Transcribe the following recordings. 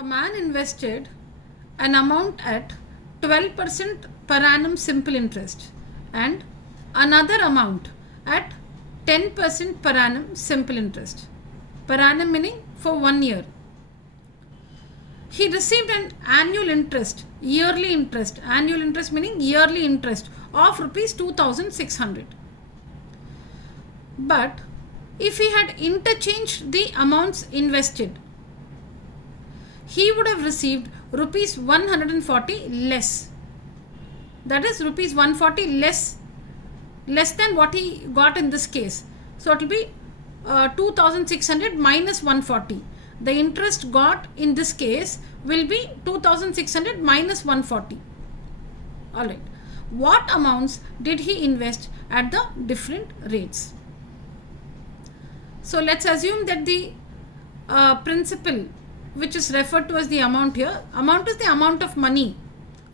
A man invested an amount at 12% per annum simple interest and another amount at 10% per annum simple interest. Per annum meaning for 1 year. He received an annual interest meaning yearly interest of rupees 2600. But if he had interchanged the amounts invested, he would have received rupees 140 less. That is rupees 140 less than what he got in this case. So it will be 2600 minus 140. The interest got in this case will be 2600 minus 140. Alright. What amounts did he invest at the different rates? So let's assume that the principal, which is referred to as the amount here, amount is the amount of money.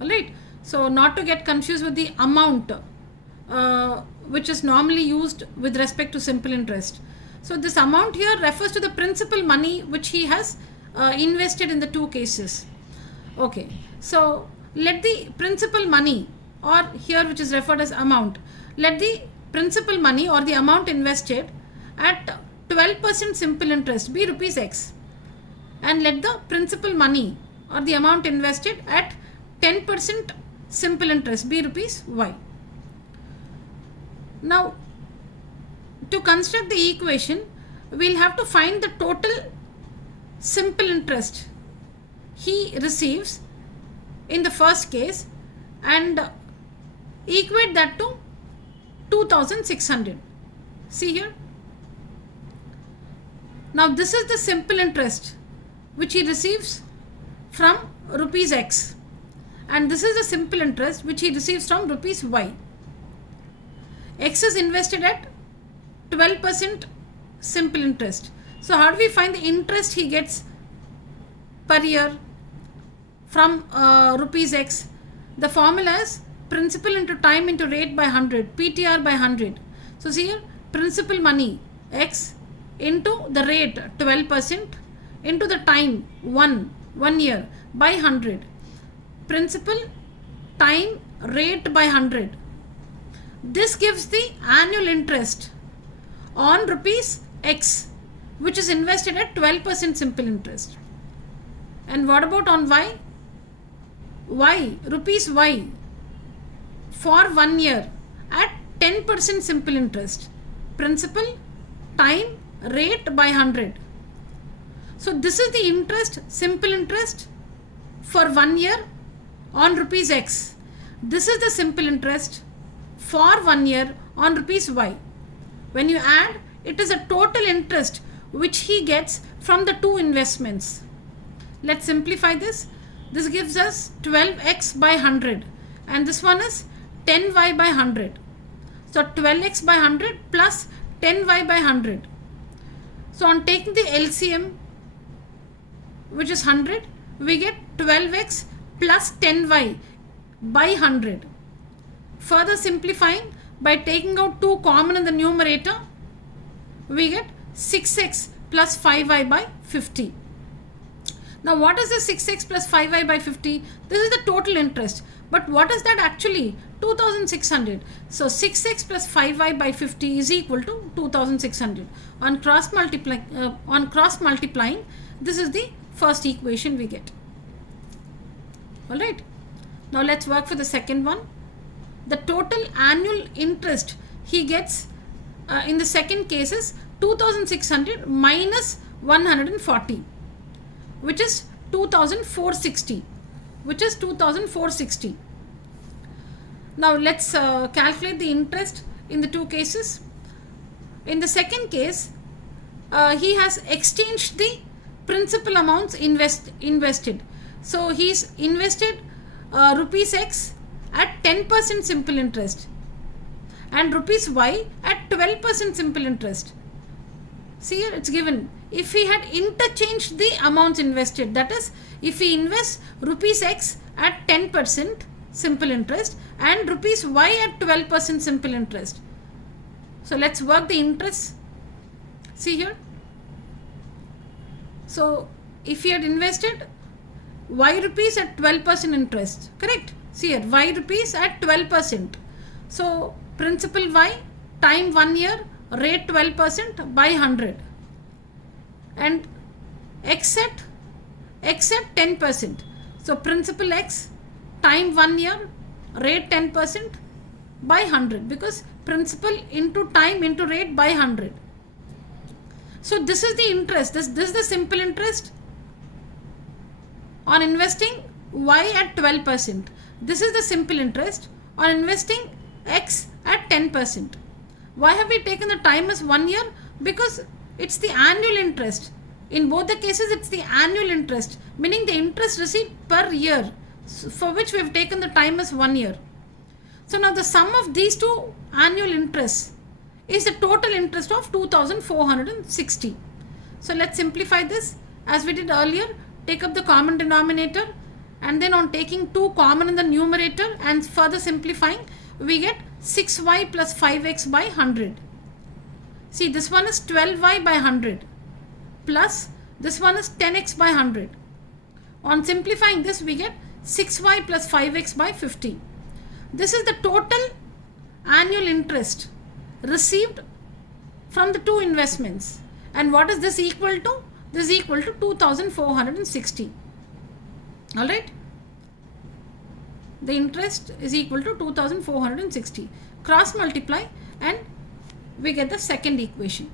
Alright. So not to get confused with the amount which is normally used with respect to simple interest. So this amount here refers to the principal money which he has invested in the two cases. Okay. So let the principal money, or here which is referred as amount, let the principal money or the amount invested at 12% simple interest be rupees X, and let the principal money or the amount invested at 10% simple interest be rupees Y. Now, to construct the equation, we'll have to find the total simple interest he receives in the first case and equate that to 2600. See here. Now this is the simple interest which he receives from rupees X, and this is the simple interest which he receives from rupees Y. X is invested at 12% simple interest. So how do we find the interest he gets per year from rupees X? The formula is principal into time into rate by 100, PTR by 100. So see here, principal money X into the rate 12% into the time 1 year by 100. Principal, time, rate by 100. This gives the annual interest on rupees X, which is invested at 12% simple interest. And what about on Y? Y, rupees Y, for 1 year at 10% simple interest. Principal, time, rate by 100. So this is the interest, simple interest for 1 year on rupees X. This is the simple interest for 1 year on rupees Y. When you add, it is a total interest which he gets from the two investments. Let's simplify this. This gives us 12x by 100, and this one is 10y by 100. So 12x by 100 plus 10y by 100. So on taking the LCM, which is 100, we get 12x plus 10y by 100. Further simplifying, by taking out 2 common in the numerator, we get 6x plus 5y by 50. Now what is the 6x plus 5y by 50? This is the total interest. But what is that actually? 2600. So 6x plus 5y by 50 is equal to 2600. On cross multiplying, this is the first equation we get. Alright. Now let's work for the second one. The total annual interest he gets in the second case is 2600 minus 140, which is 2460. Now let's calculate the interest in the two cases. In the second case, he has exchanged the principal amounts invested. So he's invested rupees X at 10% simple interest and rupees Y at 12% simple interest. See here, it's given. If he had interchanged the amounts invested, that is, if he invests rupees X at 10% simple interest and rupees Y at 12% simple interest. So let's work the interest. See here. So if he had invested y rupees at 12% interest. Correct? See here, y rupees at 12%. So principal y, time 1 year, rate 12% by 100. And x at 10%. So principal x, time 1 year, rate 10% by 100, because principal into time into rate by 100. So this is the interest. This is the simple interest on investing y at 12%. This is the simple interest on investing x at 10%. Why have we taken the time as 1 year? Because it's the annual interest. In both the cases, it's the annual interest, meaning the interest received per year, for which we have taken the time as 1 year. So now the sum of these two annual interests is the total interest of 2460. So let's simplify this as we did earlier. Take up the common denominator, and then on taking 2 common in the numerator and further simplifying, we get 6y plus 5x by 100. See, this one is 12y by 100 plus this one is 10x by 100. On simplifying this, we get 6y plus 5x by 50. This is the total annual interest received from the two investments. And what is this equal to? This is equal to 2460. Alright? The interest is equal to 2460. Cross multiply and we get the second equation.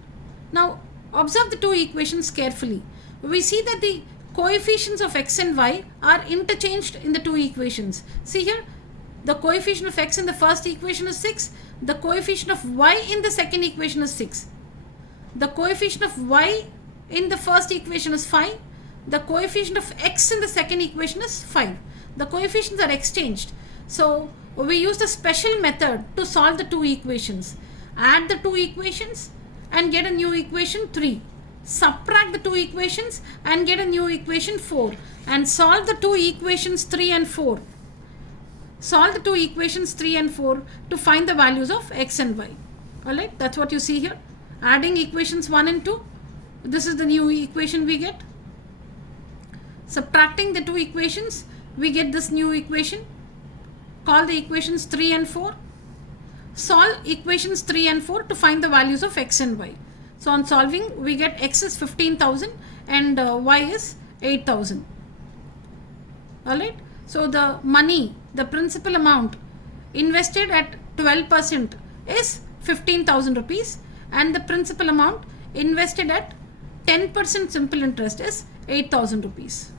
Now observe the two equations carefully. We see that the coefficients of x and y are interchanged in the two equations. See here, the coefficient of x in the first equation is 6. The coefficient of y in the second equation is 6. The coefficient of y in the first equation is 5. The coefficient of x in the second equation is 5. The coefficients are exchanged. So we use the special method to solve the two equations. Add the two equations and get a new equation 3. Subtract the two equations and get a new equation 4. And solve the two equations 3 and 4. Solve the two equations 3 and 4 to find the values of x and y. Alright, that's what you see here. Adding equations 1 and 2. This is the new equation we get. Subtracting the two equations, we get this new equation. Call the equations 3 and 4. Solve equations 3 and 4 to find the values of x and y. So on solving, we get x is 15,000 and y is 8,000. Alright. So the money, the principal amount invested at 12% is 15,000 rupees, and the principal amount invested at 10% simple interest is 8,000 rupees.